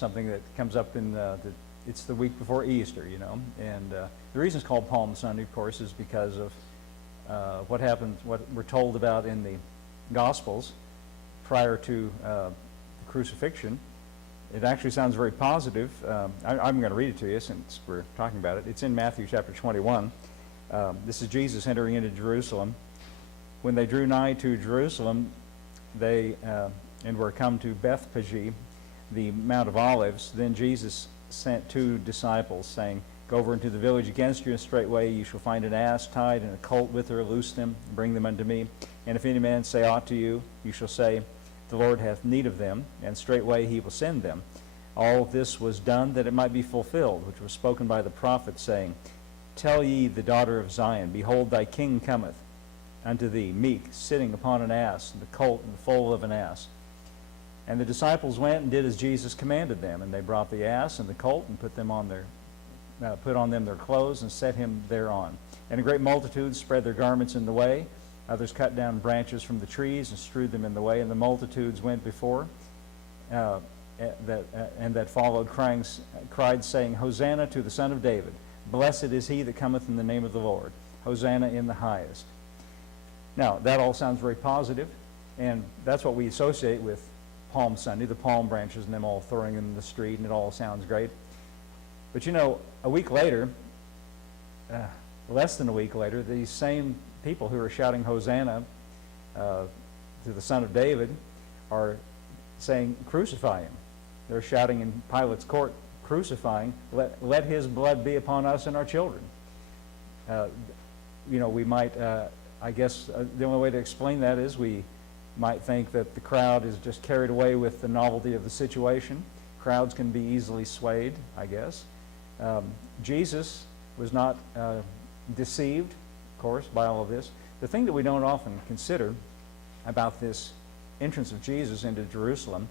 something that comes up in it's the week before Easter, you know. And the reason it's called Palm Sunday, of course, is because of what we're told about in the Gospels prior to the crucifixion. It actually sounds very positive. I'm going to read it to you since we're talking about it. It's in Matthew chapter 21. This is Jesus entering into Jerusalem. When they drew nigh to Jerusalem, they and were come to Bethphage, the Mount of Olives, then Jesus sent 2 disciples, saying, Go over into the village against you, and straightway you shall find an ass tied and a colt with her. Loose them, and bring them unto me. And if any man say aught to you, you shall say, The Lord hath need of them, and straightway he will send them. All this was done that it might be fulfilled, which was spoken by the prophet, saying, Tell ye the daughter of Zion, Behold, thy king cometh unto thee, meek, sitting upon an ass, and the colt and the foal of an ass. And the disciples went and did as Jesus commanded them, and they brought the ass and the colt and put on them their clothes and set him thereon. And a great multitude spread their garments in the way. Others cut down branches from the trees and strewed them in the way. And the multitudes went before that followed, cried, saying, Hosanna to the Son of David. Blessed is he that cometh in the name of the Lord. Hosanna in the highest. Now, that all sounds very positive, and that's what we associate with Palm Sunday, the palm branches and them all throwing them in the street, and it all sounds great. But you know, a week later, less than a week later, these same people who are shouting Hosanna to the Son of David are saying, Crucify him. They're shouting in Pilate's court, crucifying, let his blood be upon us and our children. You know, we might, I guess the only way to explain that is we might think that the crowd is just carried away with the novelty of the situation. Crowds can be easily swayed, I guess. Jesus was not deceived, of course, by all of this. The thing that we don't often consider about this entrance of Jesus into Jerusalem,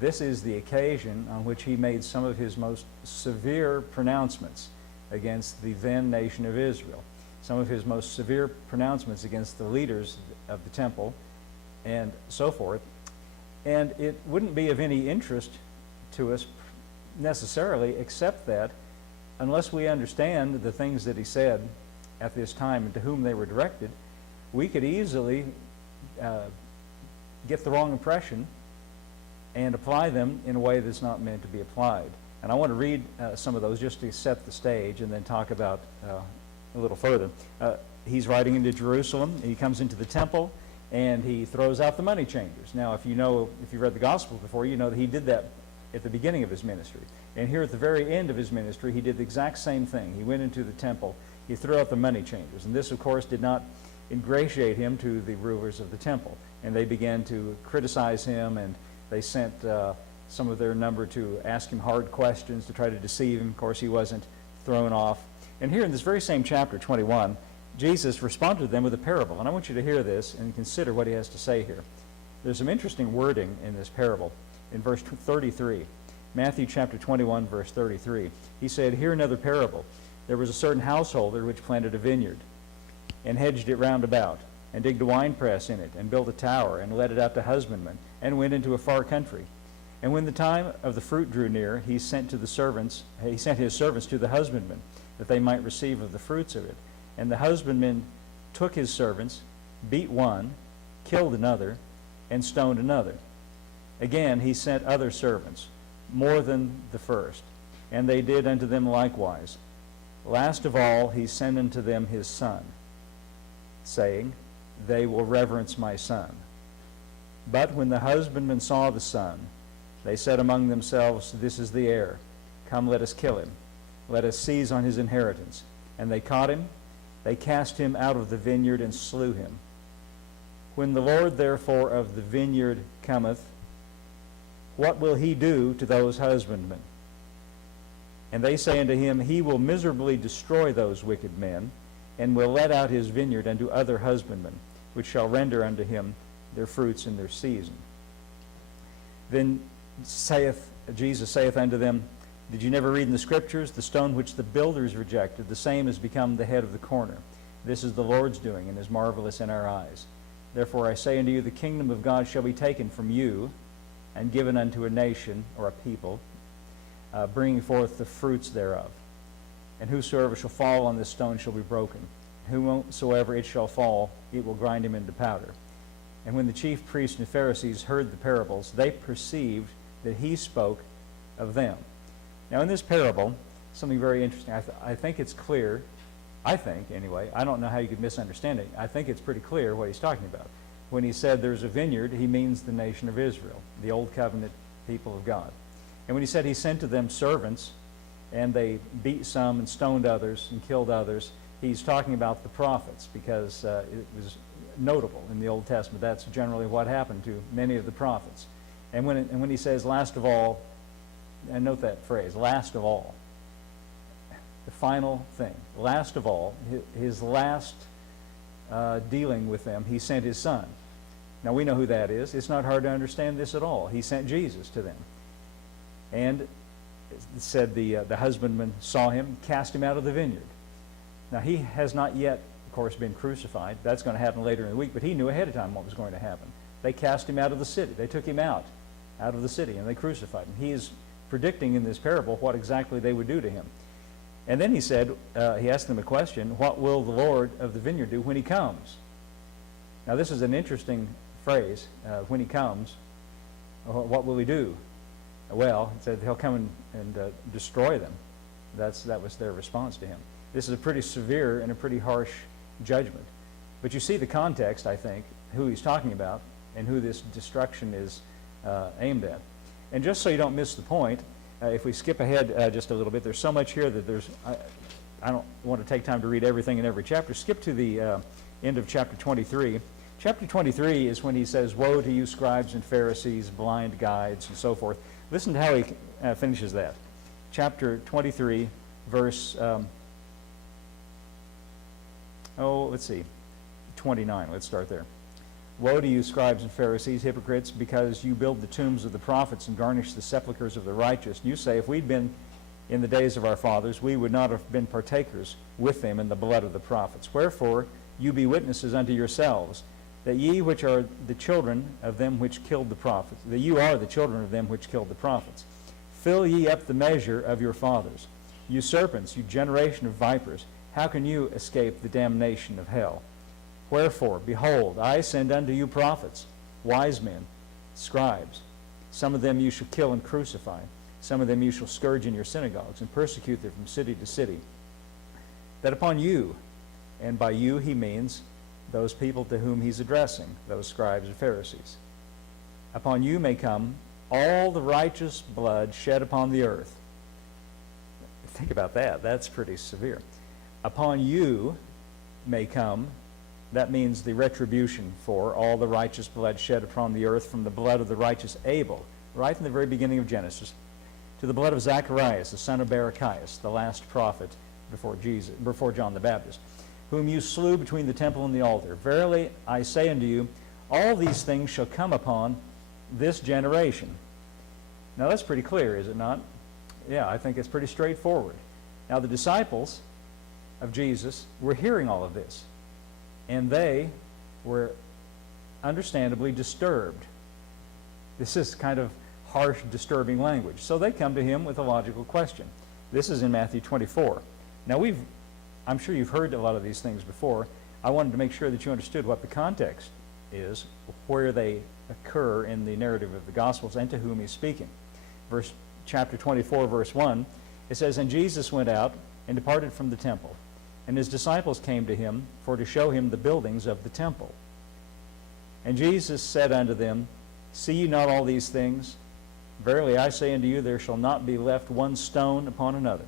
this is the occasion on which he made some of his most severe pronouncements against the then nation of Israel. Some of his most severe pronouncements against the leaders of the temple and so forth. And it wouldn't be of any interest to us necessarily, except that unless we understand the things that he said at this time and to whom they were directed, we could easily get the wrong impression and apply them in a way that's not meant to be applied. And I want to read some of those just to set the stage and then talk about a little further. He's riding into Jerusalem. He comes into the temple and he throws out the money changers. Now, if you've read the Gospels before, you know that he did that at the beginning of his ministry. And here at the very end of his ministry, he did the exact same thing. He went into the temple. He threw out the money changers. And this, of course, did not ingratiate him to the rulers of the temple. And they began to criticize him, and they sent some of their number to ask him hard questions to try to deceive him. Of course, he wasn't thrown off. And here in this very same chapter, 21, Jesus responded to them with a parable. And I want you to hear this and consider what he has to say here. There's some interesting wording in this parable in verse 33. Matthew chapter 21, verse 33. He said, Hear another parable. There was a certain householder which planted a vineyard and hedged it round about, and digged a winepress in it, and built a tower, and let it out to husbandmen, and went into a far country. And when the time of the fruit drew near, he sent his servants to the husbandmen, that they might receive of the fruits of it. And the husbandmen took his servants, beat one, killed another, and stoned another. Again he sent other servants, more than the first, and they did unto them likewise. Last of all he sent unto them his son, saying, They will reverence my son. But when the husbandmen saw the son, they said among themselves, This is the heir. Come, let us kill him. Let us seize on his inheritance. And they caught him. They cast him out of the vineyard and slew him. When the Lord therefore of the vineyard cometh, what will he do to those husbandmen? And they say unto him, He will miserably destroy those wicked men, and will let out his vineyard unto other husbandmen, which shall render unto him their fruits in their season. Then Jesus saith unto them, Did you never read in the Scriptures, the stone which the builders rejected, the same has become the head of the corner. This is the Lord's doing, and is marvelous in our eyes. Therefore I say unto you, the kingdom of God shall be taken from you, and given unto a nation, or a people. bringing forth the fruits thereof. And whosoever shall fall on this stone shall be broken. Whomsoever it shall fall, it will grind him into powder. And when the chief priests and Pharisees heard the parables, they perceived that he spoke of them. Now in this parable, something very interesting. I think it's clear, I think anyway, I don't know how you could misunderstand it. I think it's pretty clear what he's talking about. When he said there's a vineyard, he means the nation of Israel, the old covenant people of God. And when he said he sent to them servants, and they beat some and stoned others and killed others, he's talking about the prophets, because it was notable in the Old Testament. That's generally what happened to many of the prophets. And when he says last of all, and note that phrase, last of all, the final thing, last of all, his last dealing with them, he sent his son. Now we know who that is. It's not hard to understand this at all. He sent Jesus to them. And it said the husbandman saw him, cast him out of the vineyard. Now he has not yet, of course, been crucified. That's going to happen later in the week, but he knew ahead of time what was going to happen. They cast him out of the city. They took him out of the city, and they crucified him. He is predicting in this parable what exactly they would do to him. And then he said, he asked them a question, what will the Lord of the vineyard do when he comes? Now this is an interesting phrase, when he comes. What will he do? Well, he said he'll come and destroy them. That was their response to him. This is a pretty severe and a pretty harsh judgment. But you see the context, I think, who he's talking about and who this destruction is aimed at. And just so you don't miss the point, if we skip ahead just a little bit, there's so much here that I don't want to take time to read everything in every chapter. Skip to the end of chapter 23. Chapter 23 is when he says, woe to you scribes and Pharisees, blind guides, and so forth. Listen to how he finishes that. Chapter 23, verse, let's see, 29. Let's start there. Woe to you, scribes and Pharisees, hypocrites, because you build the tombs of the prophets and garnish the sepulchres of the righteous. You say, if we'd been in the days of our fathers, we would not have been partakers with them in the blood of the prophets. Wherefore, you be witnesses unto yourselves, that ye which are the children of them which killed the prophets, that you are the children of them which killed the prophets. Fill ye up the measure of your fathers. You serpents, you generation of vipers, how can you escape the damnation of hell? Wherefore, behold, I send unto you prophets, wise men, scribes. Some of them you shall kill and crucify. Some of them you shall scourge in your synagogues and persecute them from city to city. That upon you, and by you he means those people to whom he's addressing, those scribes and Pharisees, upon you may come all the righteous blood shed upon the earth. Think about that. That's pretty severe. Upon you may come, that means the retribution for all the righteous blood shed upon the earth, from the blood of the righteous Abel, right in the very beginning of Genesis, to the blood of Zacharias, the son of Barachias, the last prophet before John the Baptist, whom you slew between the temple and the altar. Verily I say unto you, all these things shall come upon this generation. Now that's pretty clear, is it not? Yeah, I think it's pretty straightforward. Now the disciples of Jesus were hearing all of this, and they were understandably disturbed. This is kind of harsh, disturbing language. So they come to him with a logical question. This is in Matthew 24. Now I'm sure you've heard a lot of these things before. I wanted to make sure that you understood what the context is, where they occur in the narrative of the Gospels, and to whom he's speaking. Chapter 24, verse 1, it says, And Jesus went out and departed from the temple, and his disciples came to him for to show him the buildings of the temple. And Jesus said unto them, See ye not all these things? Verily I say unto you, there shall not be left one stone upon another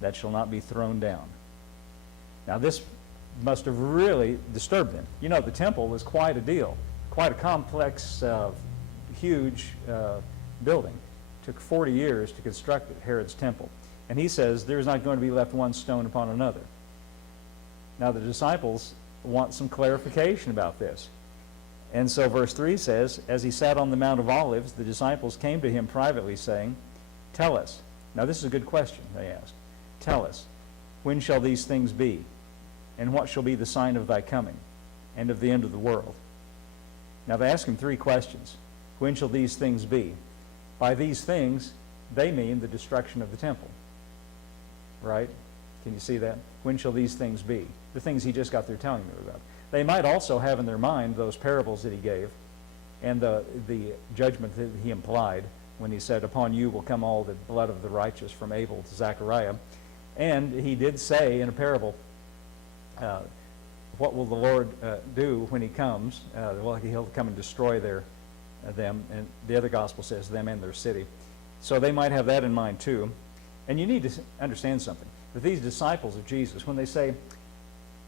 that shall not be thrown down. Now this must have really disturbed them. You know, the temple was quite a deal, quite a complex, huge building. It took 40 years to construct it, Herod's temple. And he says there's not going to be left one stone upon another. Now the disciples want some clarification about this. And so verse 3 says, As he sat on the Mount of Olives, the disciples came to him privately, saying, Tell us. Now this is a good question, they asked. Tell us, when shall these things be? And what shall be the sign of thy coming, and of the end of the world? Now they ask him three questions. When shall these things be? By these things, they mean the destruction of the temple. Right? Can you see that? When shall these things be? The things he just got through telling them about. They might also have in their mind those parables that he gave and the judgment that he implied when he said, upon you will come all the blood of the righteous from Abel to Zechariah. And he did say in a parable, what will the Lord do when he comes? Well, he'll come and destroy them, and the other gospel says them and their city. So they might have that in mind too. And you need to understand something. That these disciples of Jesus, when they say,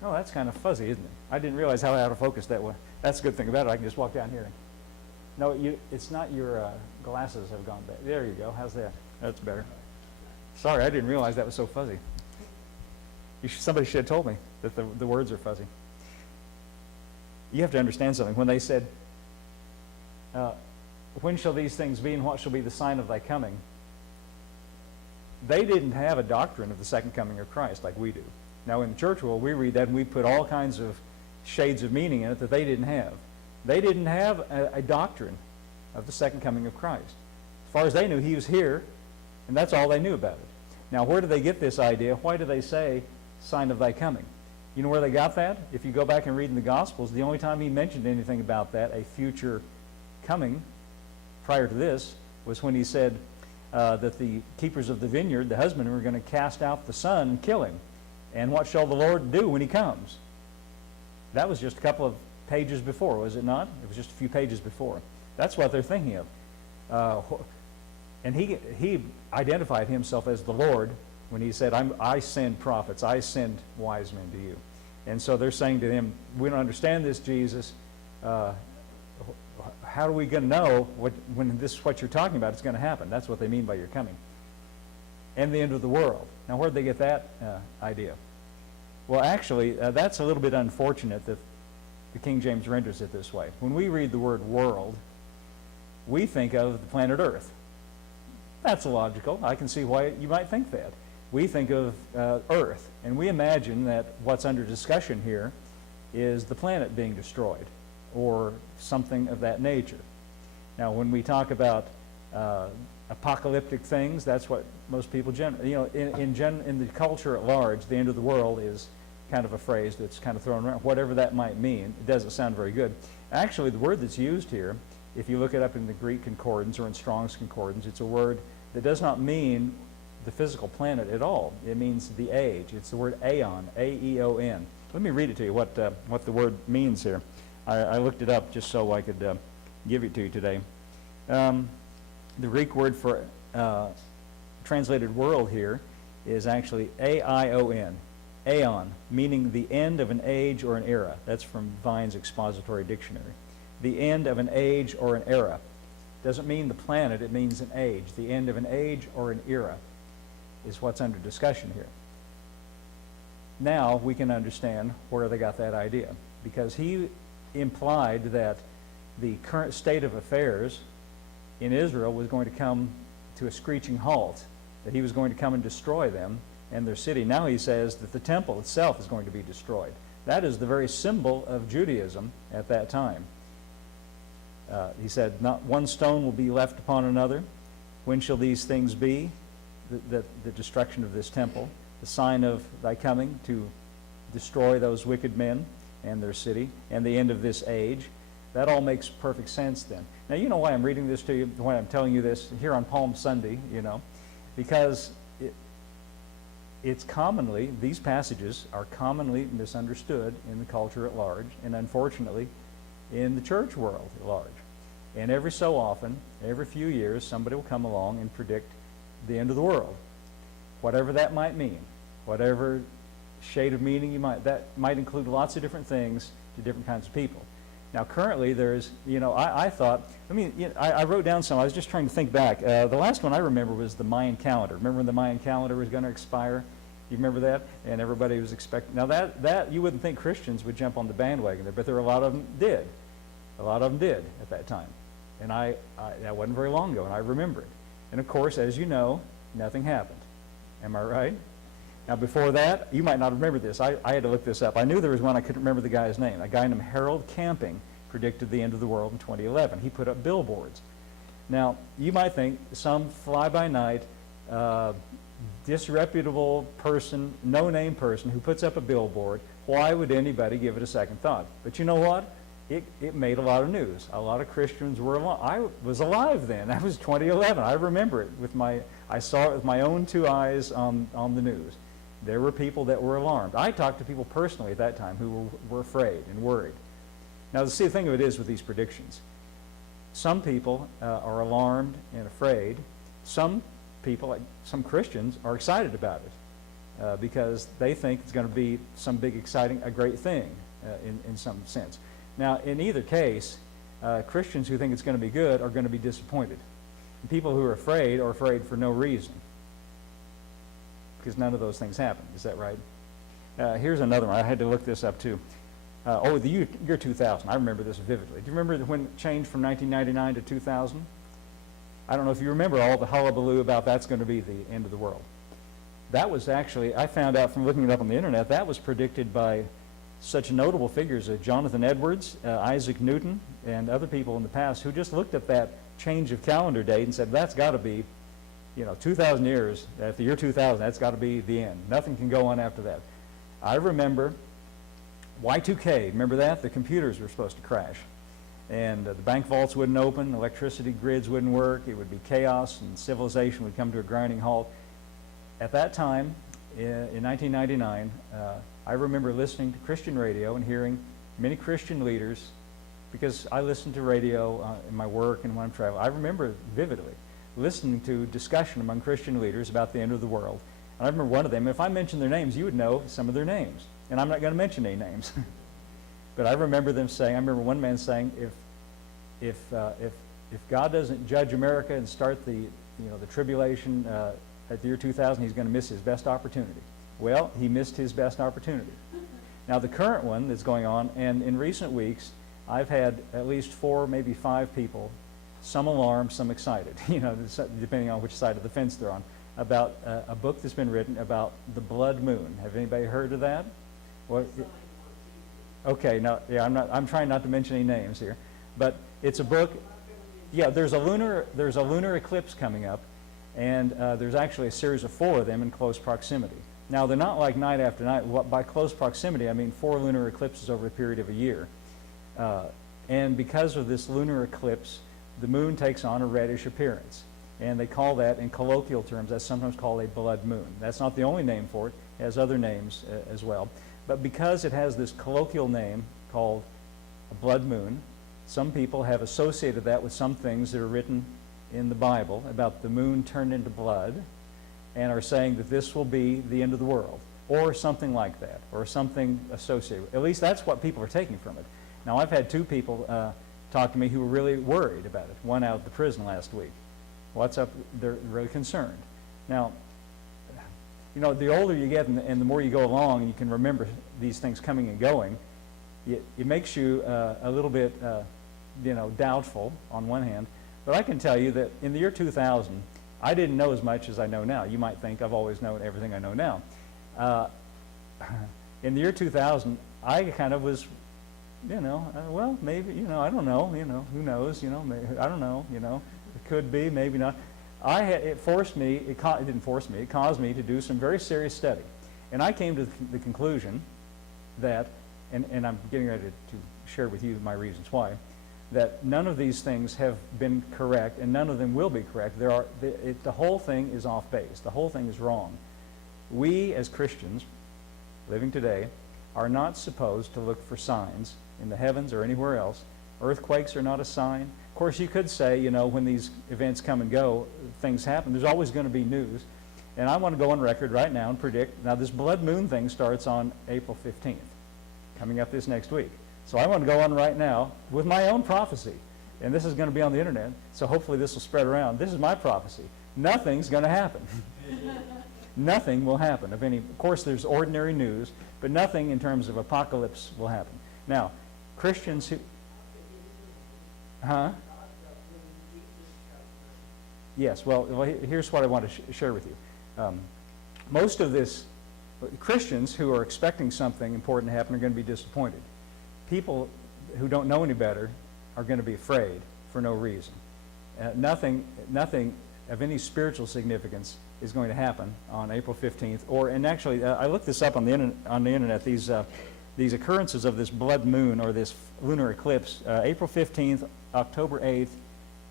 oh, that's kind of fuzzy, isn't it? I didn't realize how out of focus that was. That's a good thing about it. I can just walk down here. No, it's not your glasses have gone back. There you go. How's that? That's better. Sorry, I didn't realize that was so fuzzy. Somebody should have told me that the words are fuzzy. You have to understand something. When they said, when shall these things be and what shall be the sign of thy coming? They didn't have a doctrine of the second coming of Christ like we do. Now in the church world, we read that and we put all kinds of shades of meaning in it that they didn't have. They didn't have a doctrine of the second coming of Christ. As far as they knew, he was here, and that's all they knew about it. Now where do they get this idea? Why do they say, sign of thy coming? You know where they got that? If you go back and read in the Gospels, the only time he mentioned anything about that, a future coming, prior to this, was when he said that the keepers of the vineyard, the husbandmen, were going to cast out the son and kill him. And what shall the Lord do when he comes? That was just a couple of pages before, was it not? It was just a few pages before. That's what they're thinking of. And he identified himself as the Lord when he said, I send prophets, I send wise men to you. And so they're saying to him, we don't understand this, Jesus. How are we going to know when this is what you're talking about is going to happen? That's what they mean by your coming. And the end of the world. Now, where did they get that idea? Well, actually, that's a little bit unfortunate that the King James renders it this way. When we read the word world, we think of the planet Earth. That's logical. I can see why you might think that. We think of Earth, and we imagine that what's under discussion here is the planet being destroyed or something of that nature. Now, when we talk about apocalyptic things, that's what most people in the culture at large, the end of the world is kind of a phrase that's kind of thrown around, whatever that might mean. It doesn't sound very good. Actually, the word that's used here, if you look it up in the Greek concordance or in Strong's concordance, it's a word that does not mean the physical planet at all. It means the age. It's the word aeon, A-E-O-N. Let me read it to you, what the word means here. I looked it up just so I could give it to you today. The Greek word for translated world here is actually A-I-O-N, aeon, meaning the end of an age or an era. That's from Vine's Expository Dictionary. The end of an age or an era. Doesn't mean the planet, it means an age. The end of an age or an era is what's under discussion here. Now we can understand where they got that idea, because he implied that the current state of affairs in Israel was going to come to a screeching halt, that he was going to come and destroy them and their city. Now he says that the temple itself is going to be destroyed. That is the very symbol of Judaism at that time. He said, not one stone will be left upon another. When shall these things be? The destruction of this temple, the sign of thy coming to destroy those wicked men and their city, and the end of this age. That all makes perfect sense then. Now, you know why I'm reading this to you, why I'm telling you this here on Palm Sunday, because it's commonly, these passages are commonly misunderstood in the culture at large, and unfortunately in the church world at large. And every so often, every few years, somebody will come along and predict the end of the world. Whatever that might mean, whatever shade of meaning that might include lots of different things to different kinds of people. Now currently there's, I thought, I wrote down some, I was just trying to think back. The last one I remember was the Mayan calendar. Remember when the Mayan calendar was going to expire? You remember that? And everybody was expecting, now that you wouldn't think Christians would jump on the bandwagon there, but there were a lot of them did. A lot of them did at that time. And that wasn't very long ago, and I remember it. And of course, as you know, nothing happened. Am I right? Now before that, you might not remember this. I had to look this up. I knew there was one, I couldn't remember the guy's name. A guy named Harold Camping predicted the end of the world in 2011. He put up billboards. Now, you might think some fly-by-night, disreputable person, no-name person who puts up a billboard, why would anybody give it a second thought? But you know what? It made a lot of news. A lot of Christians were alive. I was alive then. That was 2011. I remember it I saw it with my own two eyes on the news. There were people that were alarmed. I talked to people personally at that time who were afraid and worried. Now, the thing of it is with these predictions, some people are alarmed and afraid. Some people, like some Christians, are excited about it because they think it's going to be some big, exciting, a great thing in some sense. Now, in either case, Christians who think it's going to be good are going to be disappointed. And people who are afraid for no reason, because none of those things happen. Is that right? Here's another one. I had to look this up too. The year 2000. I remember this vividly. Do you remember when it changed from 1999 to 2000? I don't know if you remember all the hullabaloo about that's going to be the end of the world. That was actually, I found out from looking it up on the internet, that was predicted by such notable figures as Jonathan Edwards, Isaac Newton, and other people in the past who just looked at that change of calendar date and said, that's got to be, 2,000 years, at the year 2000, that's got to be the end. Nothing can go on after that. I remember Y2K, remember that? The computers were supposed to crash. And the bank vaults wouldn't open, electricity grids wouldn't work, it would be chaos, and civilization would come to a grinding halt. At that time, in 1999, I remember listening to Christian radio and hearing many Christian leaders, because I listened to radio in my work and when I'm traveling. I remember vividly listening to discussion among Christian leaders about the end of the world. And I remember one of them, if I mentioned their names, you would know some of their names. And I'm not going to mention any names. But I remember them saying, I remember one man saying, if God doesn't judge America and start the tribulation at the year 2000, he's going to miss his best opportunity. Well, he missed his best opportunity. Now, the current one that's going on, and in recent weeks, I've had at least 4, maybe 5 people, some alarmed, some excited, depending on which side of the fence they're on, about a book that's been written about the blood moon. Have anybody heard of that? Okay, now, yeah, I'm trying not to mention any names here, but it's a book. Yeah, there's a lunar eclipse coming up, and there's actually a series of 4 of them in close proximity. Now, they're not like night after night. By close proximity, I mean 4 lunar eclipses over a period of a year. And because of this lunar eclipse, the moon takes on a reddish appearance. And they call that, in colloquial terms, that's sometimes called a blood moon. That's not the only name for it. It has other names as well. But because it has this colloquial name called a blood moon, some people have associated that with some things that are written in the Bible about the moon turned into blood, and are saying that this will be the end of the world, or something like that, or something associated with it. At least that's what people are taking from it. Now, I've had 2 people talk to me who were really worried about it. One out of the prison last week. What's up? They're really concerned. Now, the older you get and the more you go along and you can remember these things coming and going, it makes you a little bit, doubtful on one hand. But I can tell you that in the year 2000, I didn't know as much as I know now. You might think I've always known everything I know now. In the year 2000, I kind of was, well, maybe, I don't know, who knows, maybe, I don't know, it could be, maybe not. It caused me to do some very serious study. And I came to the conclusion that, and I'm getting ready to share with you my reasons why, that none of these things have been correct, and none of them will be correct. The whole thing is off base. The whole thing is wrong. We, as Christians, living today, are not supposed to look for signs in the heavens or anywhere else. Earthquakes are not a sign. Of course, you could say, when these events come and go, things happen. There's always going to be news. And I want to go on record right now and predict, now this blood moon thing starts on April 15th, coming up this next week. So I want to go on right now with my own prophecy. And this is going to be on the internet, so hopefully this will spread around. This is my prophecy. Nothing's going to happen. Nothing will happen. Of course, there's ordinary news, but nothing in terms of apocalypse will happen. Now, Christians who... Yes, well, here's what I want to share with you. Most of this, Christians who are expecting something important to happen are going to be disappointed. People who don't know any better are going to be afraid for no reason. Nothing of any spiritual significance is going to happen on April 15th. And actually, I looked this up on the internet. These occurrences of this blood moon or this lunar eclipse, April 15th, October 8th,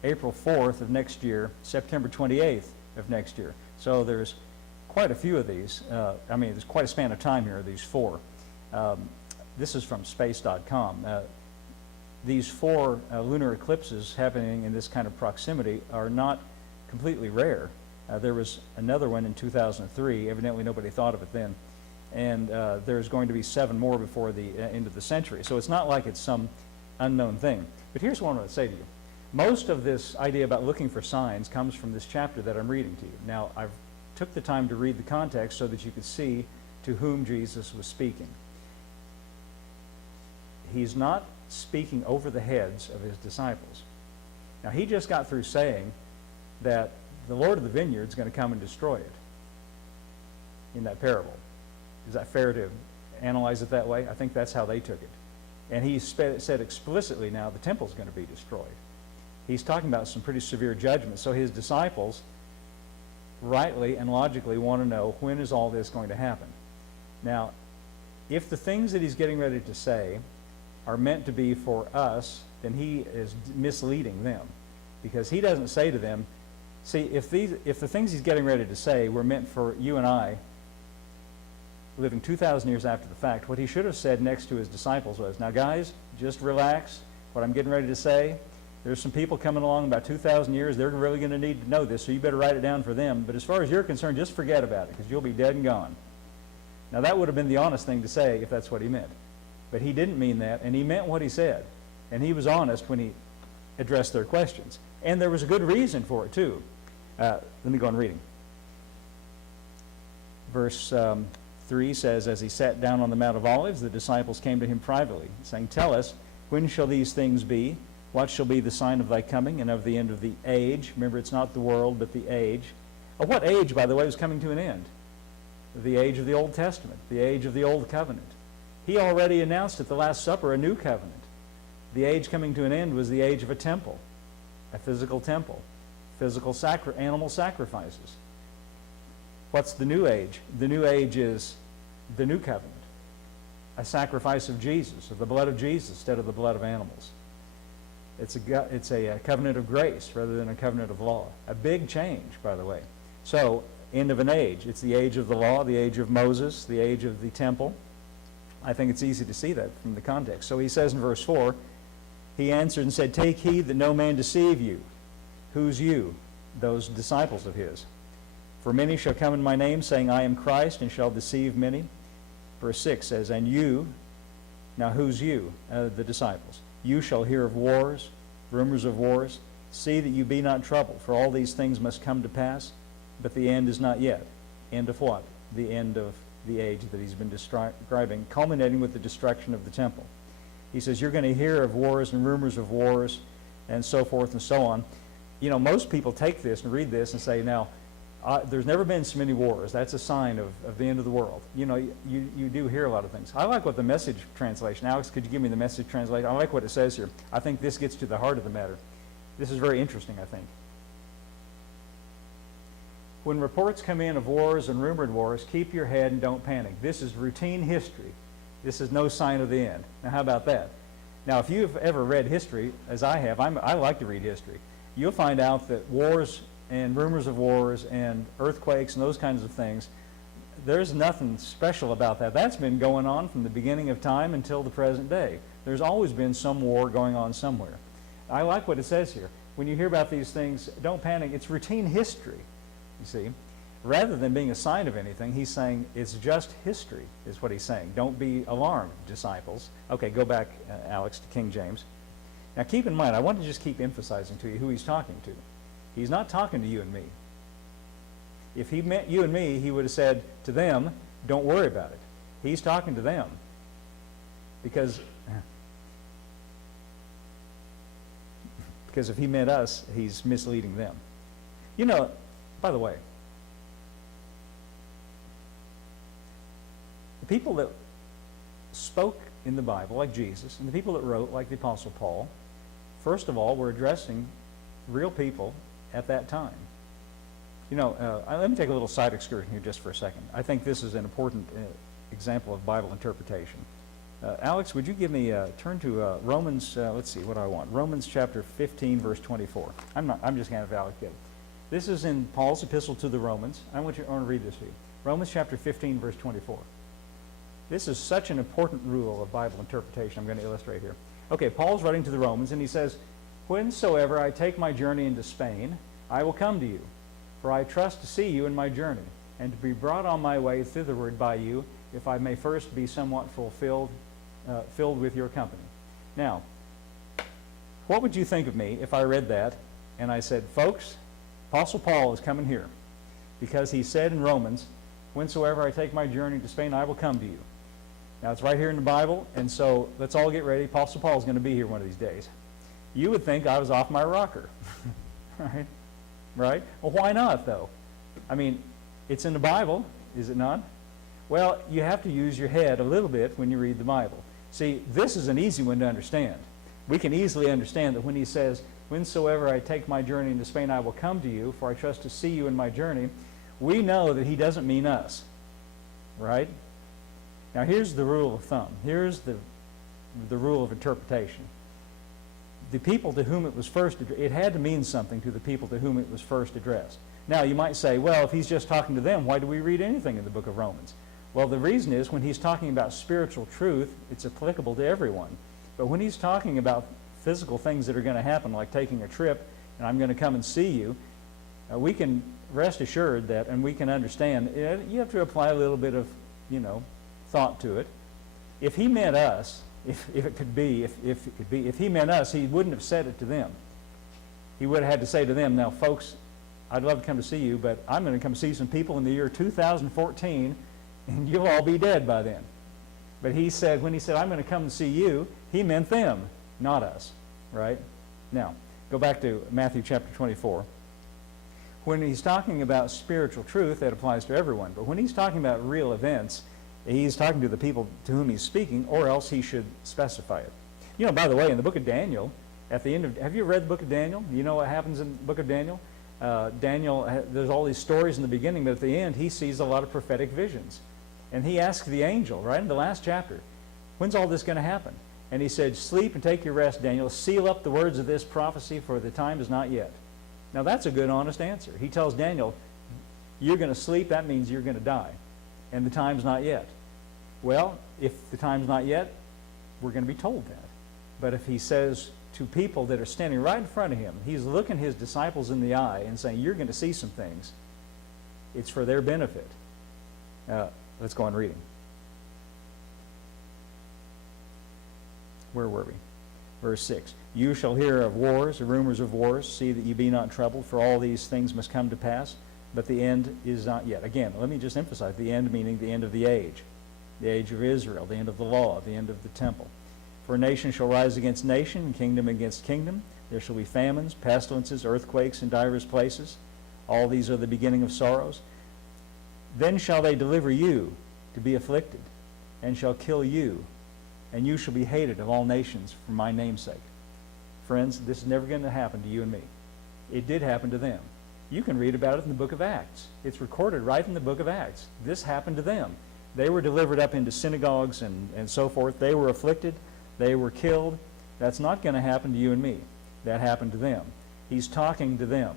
April 4th of next year, September 28th of next year. So there's quite a few of these. There's quite a span of time here, these four. This is from space.com. These four lunar eclipses happening in this kind of proximity are not completely rare. There was another one in 2003. Evidently nobody thought of it then. And there's going to be 7 more before the end of the century. So it's not like it's some unknown thing. But here's what I want to say to you. Most of this idea about looking for signs comes from this chapter that I'm reading to you. Now, I've took the time to read the context so that you could see to whom Jesus was speaking. He's not speaking over the heads of his disciples. Now, he just got through saying that the Lord of the vineyard is going to come and destroy it in that parable. Is that fair to analyze it that way? I think that's how they took it. And he said explicitly now the temple's going to be destroyed. He's talking about some pretty severe judgment. So his disciples rightly and logically want to know, when is all this going to happen? Now, if the things that he's getting ready to say are meant to be for us, then he is misleading them. Because he doesn't say to them, see, if the things he's getting ready to say were meant for you and I, living 2,000 years after the fact, what he should have said next to his disciples was, now guys, just relax. What I'm getting ready to say, there's some people coming along about 2,000 years. They're really going to need to know this, so you better write it down for them. But as far as you're concerned, just forget about it, because you'll be dead and gone. Now, that would have been the honest thing to say if that's what he meant. But he didn't mean that, and he meant what he said. And he was honest when he addressed their questions. And there was a good reason for it, too. Let me go on reading. Verse 3 says, as he sat down on the Mount of Olives, the disciples came to him privately, saying, tell us, when shall these things be? What shall be the sign of thy coming and of the end of the age? Remember, it's not the world, but the age. What age, by the way, was coming to an end? The age of the Old Testament, the age of the Old Covenant. He already announced at the Last Supper a new covenant. The age coming to an end was the age of a temple, a physical temple, physical animal sacrifices. What's the new age? The new age is the new covenant, a sacrifice of Jesus, of the blood of Jesus instead of the blood of animals. It's a covenant of grace rather than a covenant of law. A big change, by the way. So, end of an age. It's the age of the law, the age of Moses, the age of the temple. I think it's easy to see that from the context. So he says in verse 4, he answered and said, take heed that no man deceive you. Who's you? Those disciples of his. For many shall come in my name, saying, I am Christ, and shall deceive many. Verse 6 says, and you, now who's you? The disciples. You shall hear of wars, rumors of wars. See that you be not troubled, for all these things must come to pass, but the end is not yet. End of what? The end of the age that he's been describing, culminating with the destruction of the temple. He says, you're going to hear of wars and rumors of wars, and so forth and so on. You know, most people take this and read this and say, now, there's never been so many wars. That's a sign of the end of the world. You know, you do hear a lot of things. I like what the Message translation, Alex, could you give me the Message translation? I like what it says here. I think this gets to the heart of the matter. This is very interesting, I think. When reports come in of wars and rumored wars, keep your head and don't panic. This is routine history. This is no sign of the end. Now, how about that? Now, if you've ever read history, as I have, I like to read history, you'll find out that wars and rumors of wars and earthquakes and those kinds of things, there's nothing special about that. That's been going on from the beginning of time until the present day. There's always been some war going on somewhere. I like what it says here. When you hear about these things, don't panic. It's routine history, you see. Rather than being a sign of anything, he's saying it's just history, is what he's saying. Don't be alarmed, disciples. Okay, go back, Alex, to King James. Now keep in mind, I want to just keep emphasizing to you who he's talking to. He's not talking to you and me. If he meant you and me, he would have said to them, don't worry about it. He's talking to them. Because if he meant us, he's misleading them. You know, by the way, the people that spoke in the Bible, like Jesus, and the people that wrote, like the Apostle Paul, first of all, were addressing real people at that time. You know, let me take a little side excursion here just for a second. I think this is an important example of Bible interpretation. Alex, would you give me turn to Romans? Let's see what I want. Romans chapter 15, verse 24. I'm just kind of Alex. This is in Paul's epistle to the Romans. I want to read this to you. Romans chapter 15, verse 24. This is such an important rule of Bible interpretation. I'm going to illustrate here. Okay, Paul's writing to the Romans, and he says, "Whensoever I take my journey into Spain, I will come to you, for I trust to see you in my journey, and to be brought on my way thitherward by you, if I may first be somewhat filled with your company." Now, what would you think of me if I read that and I said, folks, Apostle Paul is coming here because he said in Romans, "Whensoever I take my journey to Spain, I will come to you." Now, it's right here in the Bible, and so let's all get ready. Apostle Paul is going to be here one of these days. You would think I was off my rocker, right? Right? Well, why not, though? I mean, it's in the Bible, is it not? Well, you have to use your head a little bit when you read the Bible. See, this is an easy one to understand. We can easily understand that when he says, "Whensoever I take my journey into Spain, I will come to you, for I trust to see you in my journey," we know that he doesn't mean us, right? Now, here's the rule of thumb. Here's the rule of interpretation. The people to whom it was first addressed, it had to mean something to the people to whom it was first addressed. Now, you might say, well, if he's just talking to them, why do we read anything in the book of Romans? Well, the reason is when he's talking about spiritual truth, it's applicable to everyone. But when he's talking about physical things that are going to happen, like taking a trip, and I'm going to come and see you, we can rest assured that, and we can understand, you have to apply a little bit of, thought to it. If he meant us, if he meant us, he wouldn't have said it to them. He would have had to say to them, "Now, folks, I'd love to come to see you, but I'm going to come see some people in the year 2014, and you'll all be dead by then." But he said, when he said, "I'm going to come and see you," he meant them, not us, right? Now, go back to Matthew chapter 24. When he's talking about spiritual truth, that applies to everyone. But when he's talking about real events, he's talking to the people to whom he's speaking, or else he should specify it. You know, by the way, in the book of Daniel, at the end of, have you read the book of Daniel? You know what happens in the book of Daniel? There's all these stories in the beginning, but at the end, he sees a lot of prophetic visions. And he asks the angel, right in the last chapter, "When's all this going to happen?" And he said, "Sleep and take your rest, Daniel. Seal up the words of this prophecy, for the time is not yet." Now, that's a good, honest answer. He tells Daniel, you're going to sleep, that means you're going to die. And the time's not yet. Well, if the time's not yet, we're going to be told that. But if he says to people that are standing right in front of him, he's looking his disciples in the eye and saying, "You're going to see some things," it's for their benefit. Let's go on reading. Where were we? Verse 6. "You shall hear of wars, or rumors of wars. See that you be not troubled, for all these things must come to pass, but the end is not yet." Again, let me just emphasize the end, meaning the end of the age of Israel, the end of the law, the end of the temple. "For nation shall rise against nation, and kingdom against kingdom. There shall be famines, pestilences, earthquakes in divers places. All these are the beginning of sorrows. Then shall they deliver you to be afflicted, and shall kill you, and you shall be hated of all nations for my name's sake." Friends, this is never going to happen to you and me. It did happen to them. You can read about it in the book of Acts. It's recorded right in the book of Acts. This happened to them. They were delivered up into synagogues and so forth. They were afflicted. They were killed. That's not going to happen to you and me. That happened to them. He's talking to them.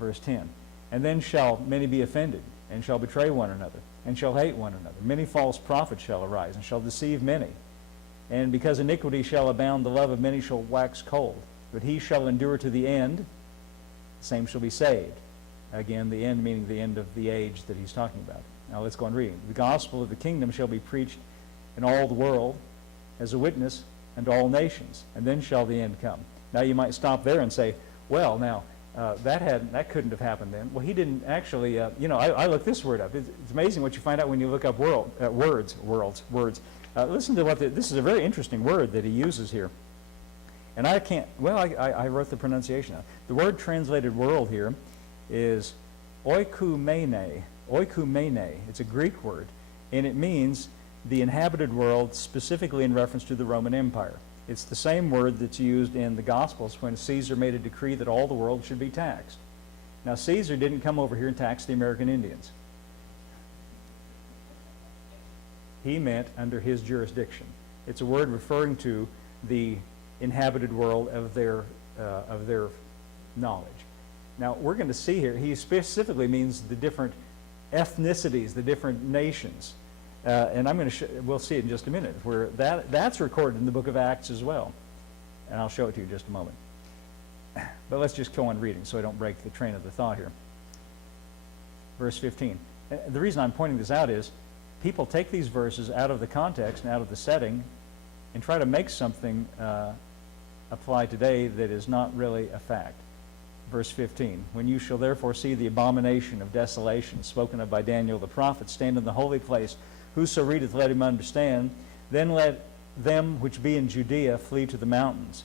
Verse 10. "And then shall many be offended, and shall betray one another, and shall hate one another. Many false prophets shall arise, and shall deceive many. And because iniquity shall abound, the love of many shall wax cold. But he shall endure to the end, the same shall be saved." Again, the end meaning the end of the age that he's talking about. Now let's go on reading. "The gospel of the kingdom shall be preached in all the world as a witness unto all nations, and then shall the end come." Now you might stop there and say, well, now, that couldn't have happened then. Well, he didn't actually, I looked this word up. It's amazing what you find out when you look up words. Listen to this is a very interesting word that he uses here. And I wrote the pronunciation out. The word translated world here is oikumene. Oikumene. It's a Greek word, and it means the inhabited world, specifically in reference to the Roman Empire. It's the same word that's used in the Gospels when Caesar made a decree that all the world should be taxed. Now, Caesar didn't come over here and tax the American Indians. He meant under his jurisdiction. It's a word referring to the inhabited world of their knowledge. Now, we're going to see here, he specifically means the different ethnicities, the different nations. And I'm going to we'll see it in just a minute, where that's recorded in the book of Acts as well. And I'll show it to you in just a moment. But let's just go on reading so I don't break the train of the thought here. Verse 15. The reason I'm pointing this out is people take these verses out of the context and out of the setting and try to make something apply today that is not really a fact. Verse 15, when you shall therefore see the abomination of desolation spoken of by Daniel the prophet stand in the holy place, whoso readeth, let him understand. Then let them which be in Judea flee to the mountains.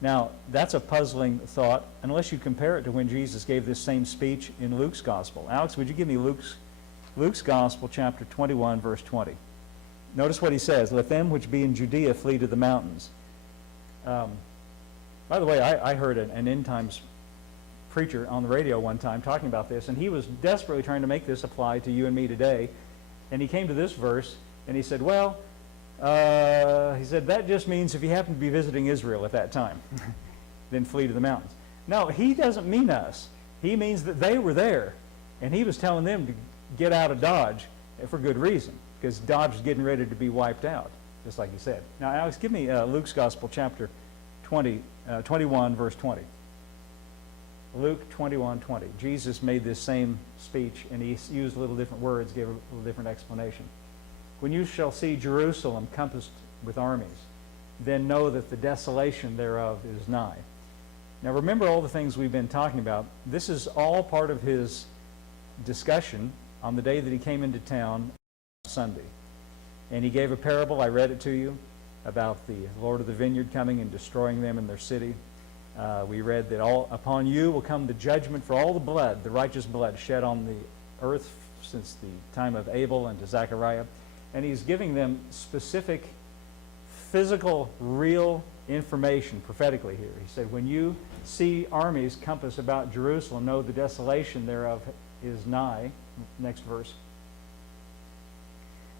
Now, that's a puzzling thought, unless you compare it to when Jesus gave this same speech in Luke's Gospel. Alex, would you give me Luke's Gospel, chapter 21, verse 20. Notice what he says, let them which be in Judea flee to the mountains. By the way, I heard an end times preacher on the radio one time talking about this, and he was desperately trying to make this apply to you and me today. And he came to this verse, and he said, well, he said, that just means if you happen to be visiting Israel at that time, then flee to the mountains. No, he doesn't mean us. He means that they were there, and he was telling them to get out of Dodge for good reason, because Dodge is getting ready to be wiped out, just like he said. Now, Alex, give me Luke's Gospel, chapter 21, verse 20. Luke 21:20. Jesus made this same speech, and he used a little different words, gave a little different explanation. When you shall see Jerusalem compassed with armies, then know that the desolation thereof is nigh. Now remember all the things we've been talking about. This is all part of his discussion on the day that he came into town Sunday. And he gave a parable, I read it to you, about the Lord of the vineyard coming and destroying them in their city. We read that upon you will come the judgment for all the blood, the righteous blood shed on the earth since the time of Abel and to Zechariah. And he's giving them specific, physical, real information prophetically here. He said, when you see armies compass about Jerusalem, know the desolation thereof is nigh. Next verse.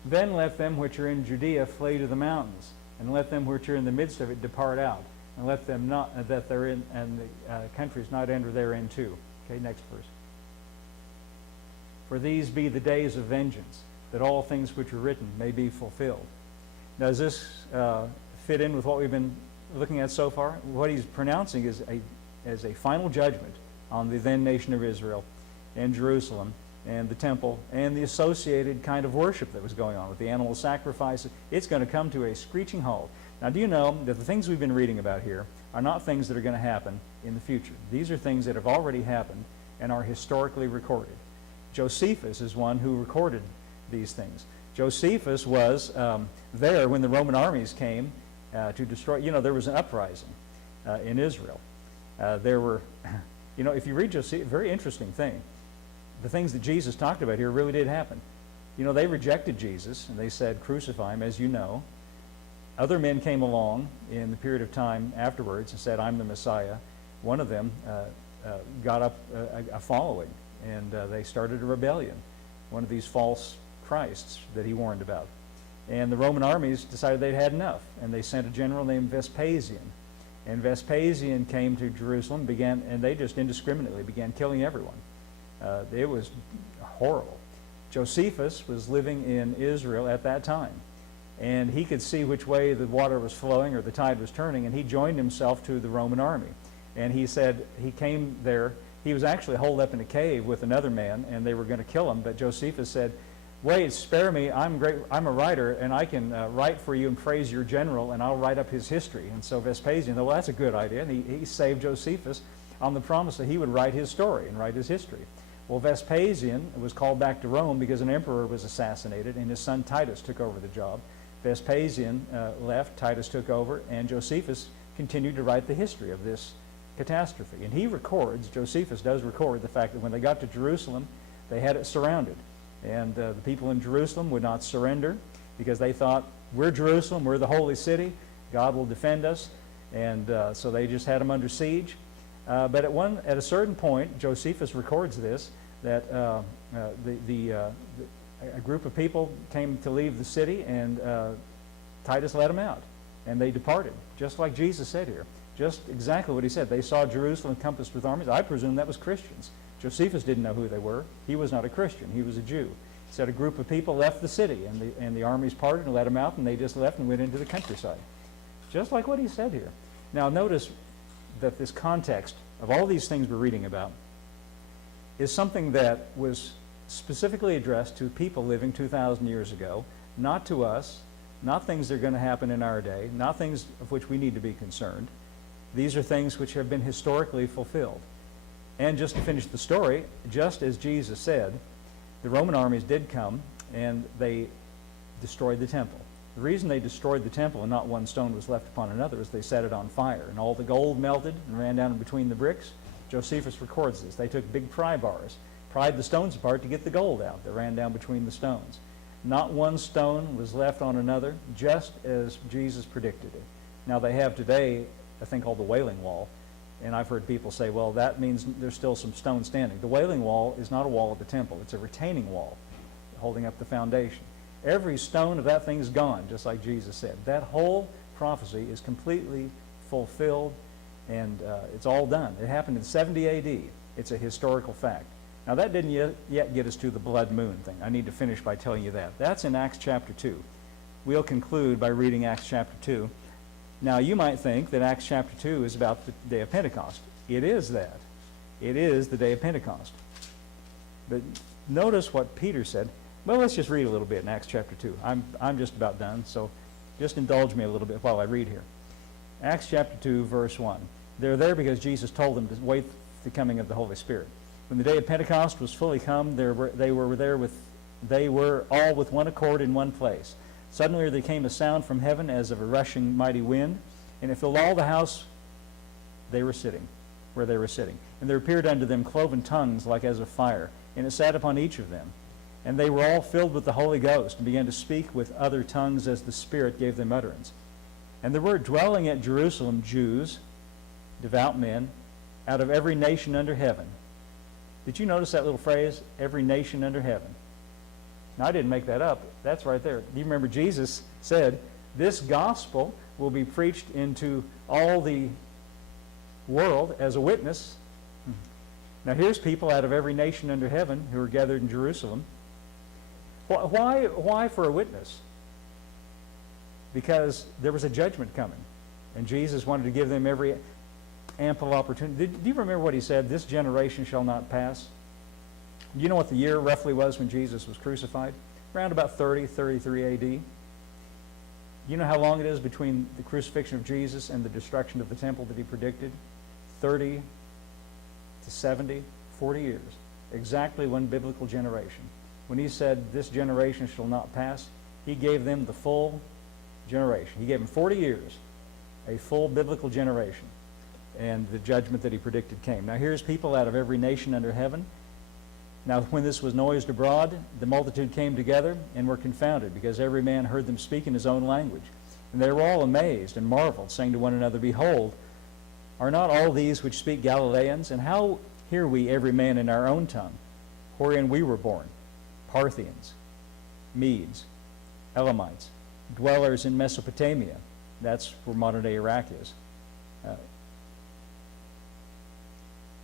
Then let them which are in Judea flee to the mountains, and let them which are in the midst of it depart out. And let them not that they're in, and the countries not enter therein too. Okay, next verse. For these be the days of vengeance, that all things which are written may be fulfilled. Now, does this fit in with what we've been looking at so far? What he's pronouncing is as a final judgment on the then nation of Israel and Jerusalem and the temple and the associated kind of worship that was going on with the animal sacrifices. It's going to come to a screeching halt. Now, do you know that the things we've been reading about here are not things that are going to happen in the future? These are things that have already happened and are historically recorded. Josephus is one who recorded these things. Josephus was there when the Roman armies came to destroy. You know, there was an uprising in Israel. There were, you know, if you read Josephus, very interesting thing. The things that Jesus talked about here really did happen. You know, they rejected Jesus, and they said, crucify him, as you know. Other men came along in the period of time afterwards and said, I'm the Messiah. One of them got up a following, and they started a rebellion, one of these false Christs that he warned about. And the Roman armies decided they'd had enough, and they sent a general named Vespasian. And Vespasian came to Jerusalem, and they just indiscriminately began killing everyone. It was horrible. Josephus was living in Israel at that time, and he could see which way the water was flowing or the tide was turning, and he joined himself to the Roman army. And he said he came there. He was actually holed up in a cave with another man, and they were going to kill him. But Josephus said, wait, spare me. I'm a writer, and I can write for you and praise your general, and I'll write up his history. And so Vespasian thought, well, that's a good idea. And he saved Josephus on the promise that he would write his story and write his history. Well, Vespasian was called back to Rome because an emperor was assassinated, and his son Titus took over the job. Vespasian left, Titus took over, and Josephus continued to write the history of this catastrophe. And he records, Josephus does record the fact that when they got to Jerusalem, they had it surrounded. And the people in Jerusalem would not surrender because they thought, we're Jerusalem, we're the holy city. God will defend us. And so they just had them under siege. But at a certain point, Josephus records this, that a group of people came to leave the city, and Titus let them out. And they departed, just like Jesus said here. Just exactly what he said. They saw Jerusalem encompassed with armies. I presume that was Christians. Josephus didn't know who they were. He was not a Christian. He was a Jew. He said a group of people left the city, and the armies parted and let them out, and they just left and went into the countryside. Just like what he said here. Now notice that this context of all these things we're reading about is something that was specifically addressed to people living 2,000 years ago, not to us, not things that are going to happen in our day, not things of which we need to be concerned. These are things which have been historically fulfilled. And just to finish the story, just as Jesus said, the Roman armies did come and they destroyed the temple. The reason they destroyed the temple and not one stone was left upon another is they set it on fire, and all the gold melted and ran down in between the bricks. Josephus records this. They took big pry bars, pried the stones apart to get the gold out that ran down between the stones. Not one stone was left on another, just as Jesus predicted it. Now they have today a thing called the Wailing Wall, and I've heard people say, well, that means there's still some stone standing. The Wailing Wall is not a wall of the temple. It's a retaining wall holding up the foundation. Every stone of that thing is gone, just like Jesus said. That whole prophecy is completely fulfilled, and it's all done. It happened in 70 A.D. It's a historical fact. Now, that didn't yet get us to the blood moon thing. I need to finish by telling you that. That's in Acts chapter 2. We'll conclude by reading Acts chapter 2. Now, you might think that Acts chapter 2 is about the day of Pentecost. It is that. It is the day of Pentecost. But notice what Peter said. Well, let's just read a little bit in Acts chapter 2. I'm just about done, so just indulge me a little bit while I read here. Acts chapter 2, verse 1. They're there because Jesus told them to wait the coming of the Holy Spirit. When the day of Pentecost was fully come, they were all with one accord in one place. Suddenly there came a sound from heaven as of a rushing mighty wind, and it filled all the house where they were sitting. And there appeared unto them cloven tongues like as of fire, and it sat upon each of them. And they were all filled with the Holy Ghost, and began to speak with other tongues as the Spirit gave them utterance. And there were dwelling at Jerusalem Jews, devout men, out of every nation under heaven. Did you notice that little phrase, every nation under heaven? Now, I didn't make that up. That's right there. Do you remember Jesus said, this gospel will be preached into all the world as a witness. Now, here's people out of every nation under heaven who are gathered in Jerusalem. Why for a witness? Because there was a judgment coming, and Jesus wanted to give them every ample opportunity. Do you remember what he said? This generation shall not pass. Do you know what the year roughly was when Jesus was crucified? Around about 33 A.D. You know how long it is between the crucifixion of Jesus and the destruction of the temple that he predicted? 30 to 70, 40 years. Exactly one biblical generation. When he said, this generation shall not pass, he gave them the full generation. He gave them 40 years, a full biblical generation. And the judgment that he predicted came. Now here's people out of every nation under heaven. Now when this was noised abroad, the multitude came together and were confounded, because every man heard them speak in his own language. And they were all amazed and marveled, saying to one another, behold, are not all these which speak Galileans? And how hear we every man in our own tongue, wherein we were born? Parthians, Medes, Elamites, dwellers in Mesopotamia. That's where modern-day Iraq is.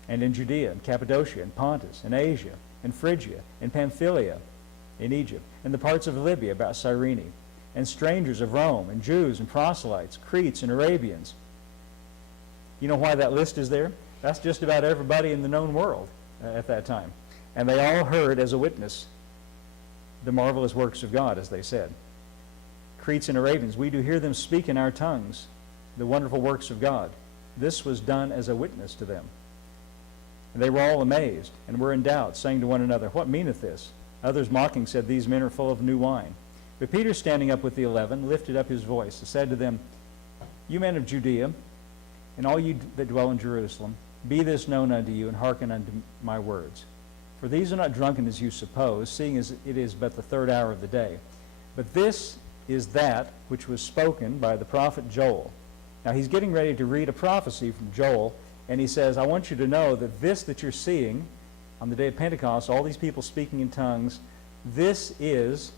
And in Judea, and Cappadocia, and Pontus, and Asia, and Phrygia, and Pamphylia, in Egypt, and the parts of Libya about Cyrene, and strangers of Rome, and Jews, and proselytes, Cretes, and Arabians. You know why that list is there? That's just about everybody in the known world at that time. And they all heard as a witness the marvelous works of God, as they said. Cretes and Arabians, we do hear them speak in our tongues the wonderful works of God. This was done as a witness to them. And they were all amazed, and were in doubt, saying to one another, what meaneth this? Others mocking said, these men are full of new wine. But Peter, standing up with the 11, lifted up his voice, and said to them, you men of Judea, and all you that dwell in Jerusalem, be this known unto you, and hearken unto my words. For these are not drunken as you suppose, seeing as it is but the third hour of the day. But this is that which was spoken by the prophet Joel. Now he's getting ready to read a prophecy from Joel, and he says, I want you to know that this that you're seeing on the day of Pentecost, all these people speaking in tongues, this is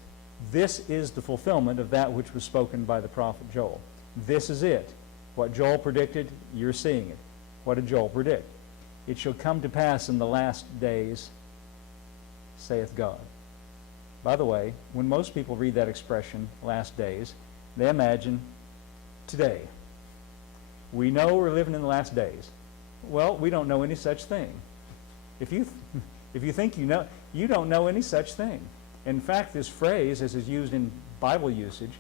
the fulfillment of that which was spoken by the prophet Joel. This is it. What Joel predicted, you're seeing it. What did Joel predict? It shall come to pass in the last days, saith God. By the way, when most people read that expression, last days, they imagine today. We know we're living in the last days. Well, we don't know any such thing. If you think you know, you don't know any such thing. In fact, this phrase, as is used in Bible usage,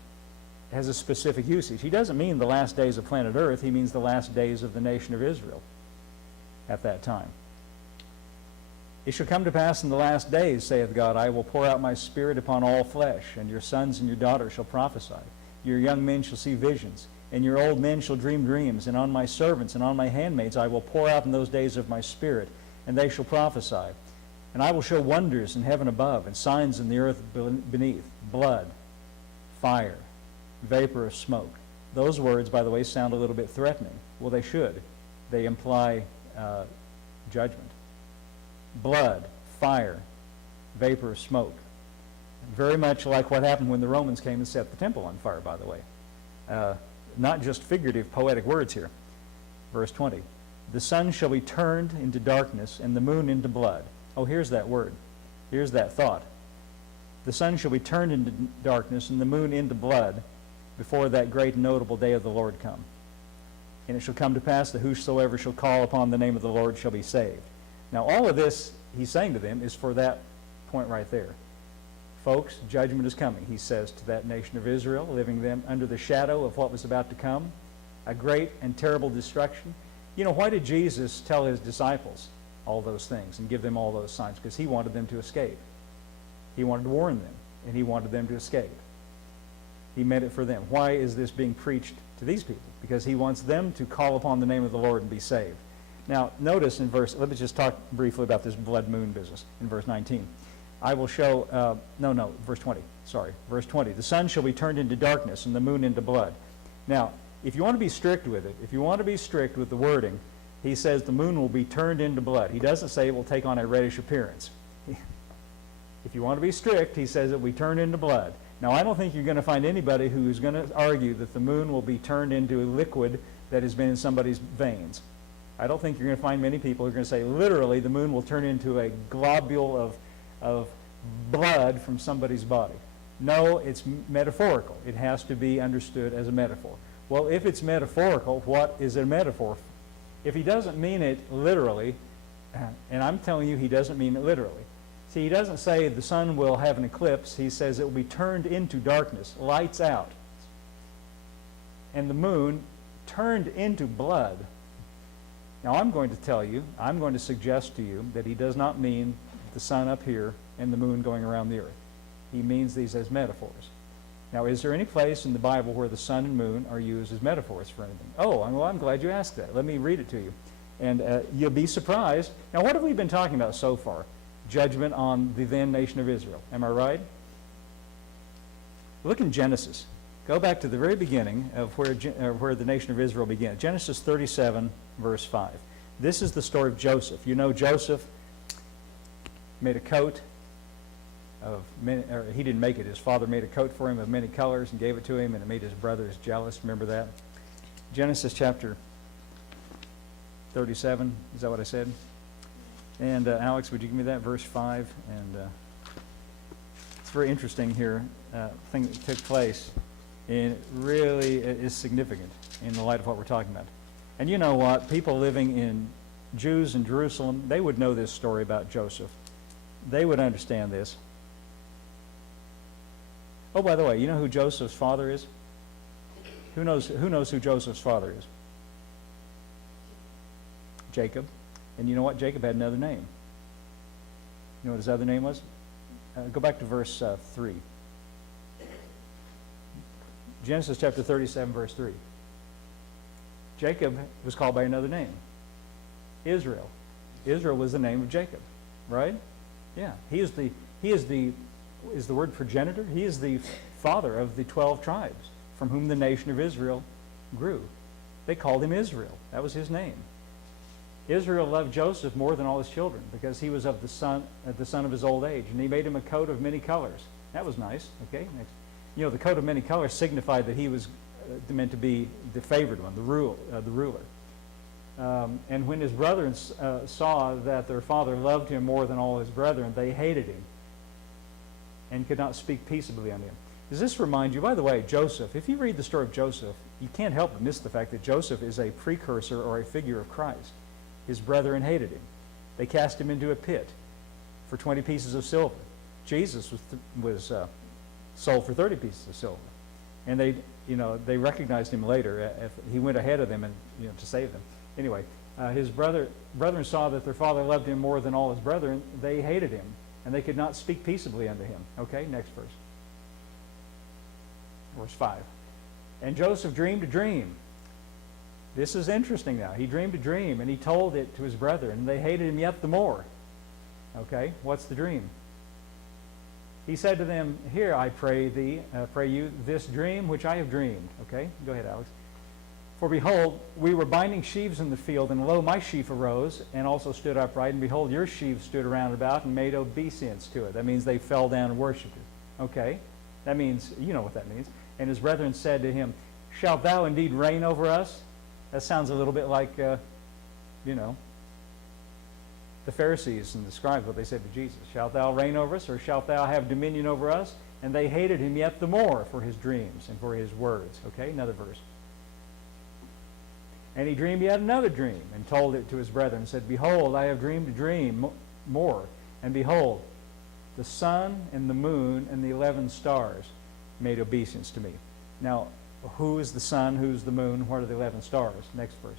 has a specific usage. He doesn't mean the last days of planet Earth. He means the last days of the nation of Israel at that time. It shall come to pass in the last days, saith God, I will pour out my Spirit upon all flesh, and your sons and your daughters shall prophesy. Your young men shall see visions, and your old men shall dream dreams. And on my servants and on my handmaids I will pour out in those days of my Spirit, and they shall prophesy. And I will show wonders in heaven above, and signs in the earth beneath, blood, fire, vapor of smoke. Those words, by the way, sound a little bit threatening. Well, they should. They imply judgment. Blood, fire, vapor of smoke. Very much like what happened when the Romans came and set the temple on fire, by the way. Not just figurative, poetic words here. Verse 20. The sun shall be turned into darkness, and the moon into blood. Oh, here's that word. Here's that thought. The sun shall be turned into darkness, and the moon into blood, before that great and notable day of the Lord come. And it shall come to pass that whosoever shall call upon the name of the Lord shall be saved. Now, all of this he's saying to them is for that point right there. Folks, judgment is coming, he says to that nation of Israel, living them under the shadow of what was about to come, a great and terrible destruction. You know, why did Jesus tell his disciples all those things and give them all those signs? Because he wanted them to escape. He wanted to warn them, and he wanted them to escape. He meant it for them. Why is this being preached to these people? Because he wants them to call upon the name of the Lord and be saved. Now, notice in let me just talk briefly about this blood moon business in verse 19. I will show, verse 20, sorry. Verse 20, the sun shall be turned into darkness and the moon into blood. Now, if you want to be strict with it, if you want to be strict with the wording, he says the moon will be turned into blood. He doesn't say it will take on a reddish appearance. If you want to be strict, he says it will be turned into blood. Now, I don't think you're going to find anybody who's going to argue that the moon will be turned into a liquid that has been in somebody's veins. I don't think you're going to find many people who are going to say, literally, the moon will turn into a globule of blood from somebody's body. No, it's metaphorical. It has to be understood as a metaphor. Well, if it's metaphorical, what is a metaphor? If he doesn't mean it literally, and I'm telling you he doesn't mean it literally. See, he doesn't say the sun will have an eclipse. He says it will be turned into darkness, lights out. And the moon turned into blood. Now, I'm going to suggest to you that he does not mean the sun up here and the moon going around the earth. He means these as metaphors. Now, is there any place in the Bible where the sun and moon are used as metaphors for anything? Oh, well, I'm glad you asked that. Let me read it to you. And you'll be surprised. Now, what have we been talking about so far? Judgment on the then nation of Israel. Am I right? Look in Genesis. Go back to the very beginning of where the nation of Israel began. Genesis 37, verse 5. This is the story of Joseph. You know, Joseph made a coat of many, or he didn't make it. His father made a coat for him of many colors and gave it to him, and it made his brothers jealous. Remember that? Genesis chapter 37. Is that what I said? And Alex, would you give me that? Verse 5. And it's very interesting here, thing that took place. And it really is significant in the light of what we're talking about. And you know what? People living in Jews in Jerusalem, they would know this story about Joseph. They would understand this. Oh, by the way, you know who Joseph's father is? Who knows who Joseph's father is? Jacob. And you know what? Jacob had another name. You know what his other name was? Go back to verse 3. Genesis chapter 37, verse 3. Jacob was called by another name. Israel. Israel was the name of Jacob, right? Yeah. He is the is the word progenitor. He is the father of the 12 tribes from whom the nation of Israel grew. They called him Israel. That was his name. Israel loved Joseph more than all his children because he was of the son of his old age, and he made him a coat of many colors. That was nice. Okay, next. You know, the coat of many colors signified that he was meant to be the favored one, the ruler. And when his brethren saw that their father loved him more than all his brethren, they hated him and could not speak peaceably unto him. Does this remind you, by the way, Joseph, if you read the story of Joseph, you can't help but miss the fact that Joseph is a precursor or a figure of Christ. His brethren hated him. They cast him into a pit for 20 pieces of silver. Jesus was sold for 30 pieces of silver. And they recognized him later. He went ahead of them and, to save them. Anyway, his brethren saw that their father loved him more than all his brethren. They hated him, and they could not speak peaceably unto him. Okay, next verse. Verse 5. And Joseph dreamed a dream. This is interesting now. He dreamed a dream, and he told it to his brethren, and they hated him yet the more. Okay, what's the dream? He said to them, "Hear, I pray you, this dream which I have dreamed." Okay, go ahead, Alex. "For behold, we were binding sheaves in the field, and lo, my sheaf arose, and also stood upright, and behold, your sheaves stood around about, and made obeisance to it." That means they fell down and worshipped it. Okay, that means, you know what that means. "And his brethren said to him, Shalt thou indeed reign over us?" That sounds a little bit like, the Pharisees and the scribes, what they said to Jesus. "Shalt thou reign over us, or shalt thou have dominion over us?" And they hated him yet the more for his dreams and for his words. Okay, another verse. "And he dreamed yet another dream, and told it to his brethren, and said, Behold, I have dreamed a dream more. And behold, the sun and the moon and the 11 stars made obeisance to me." Now, who is the sun? Who's the moon? What are the 11 stars? Next verse.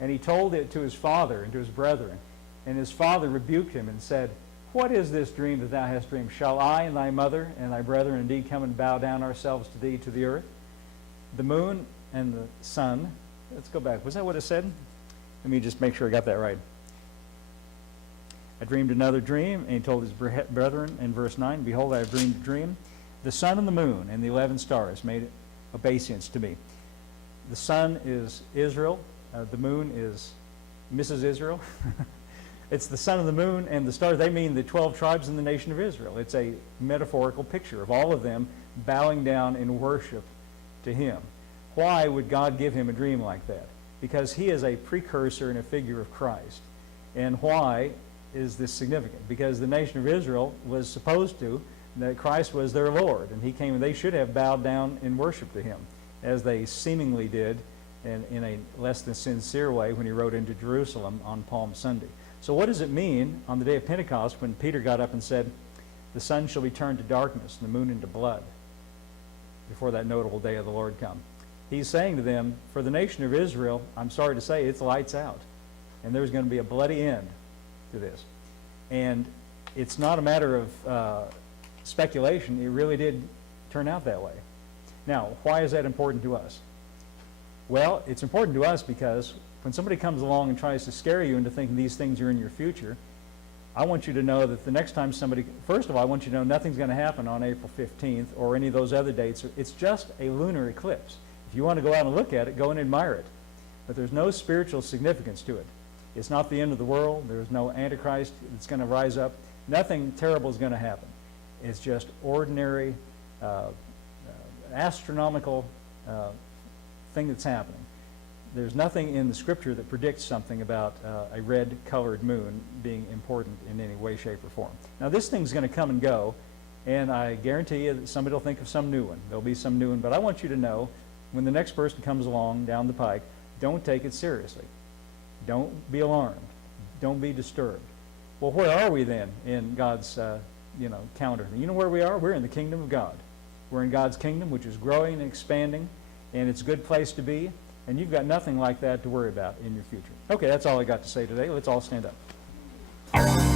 "And he told it to his father and to his brethren. And his father rebuked him and said, What is this dream that thou hast dreamed? Shall I and thy mother and thy brethren indeed come and bow down ourselves to thee to the earth? The moon and the sun." Let's go back. Was that what it said? Let me just make sure I got that right. "I dreamed another dream," and he told his brethren in verse 9, "Behold, I have dreamed a dream. The sun and the moon and the 11 stars made obeisance to me." The sun is Israel. The moon is Mrs. Israel. It's the sun and the moon and the stars. They mean the 12 tribes in the nation of Israel. It's a metaphorical picture of all of them bowing down in worship to him. Why would God give him a dream like that? Because he is a precursor and a figure of Christ. And why is this significant? Because the nation of Israel was supposed to, that Christ was their Lord, and he came and they should have bowed down in worship to him, as they seemingly did in a less than sincere way when he rode into Jerusalem on Palm Sunday. So what does it mean on the day of Pentecost when Peter got up and said, "The sun shall be turned to darkness and the moon into blood," before that notable day of the Lord come? He's saying to them, for the nation of Israel, I'm sorry to say, it's lights out. And there's going to be a bloody end to this. And it's not a matter of speculation. It really did turn out that way. Now, why is that important to us? Well, it's important to us because when somebody comes along and tries to scare you into thinking these things are in your future, I want you to know that the next time somebody, first of all, I want you to know nothing's going to happen on April 15th or any of those other dates. It's just a lunar eclipse. If you want to go out and look at it, go and admire it. But there's no spiritual significance to it. It's not the end of the world. There's no Antichrist that's going to rise up. Nothing terrible is going to happen. It's just ordinary, astronomical thing that's happening. There's nothing in the scripture that predicts something about a red-colored moon being important in any way, shape, or form. Now, this thing's going to come and go, and I guarantee you that somebody will think of some new one. There'll be some new one, but I want you to know, when the next person comes along down the pike, don't take it seriously. Don't be alarmed. Don't be disturbed. Well, where are we then in God's, calendar? You know where we are? We're in the kingdom of God. We're in God's kingdom, which is growing and expanding, and it's a good place to be. And you've got nothing like that to worry about in your future. Okay, that's all I got to say today. Let's all stand up.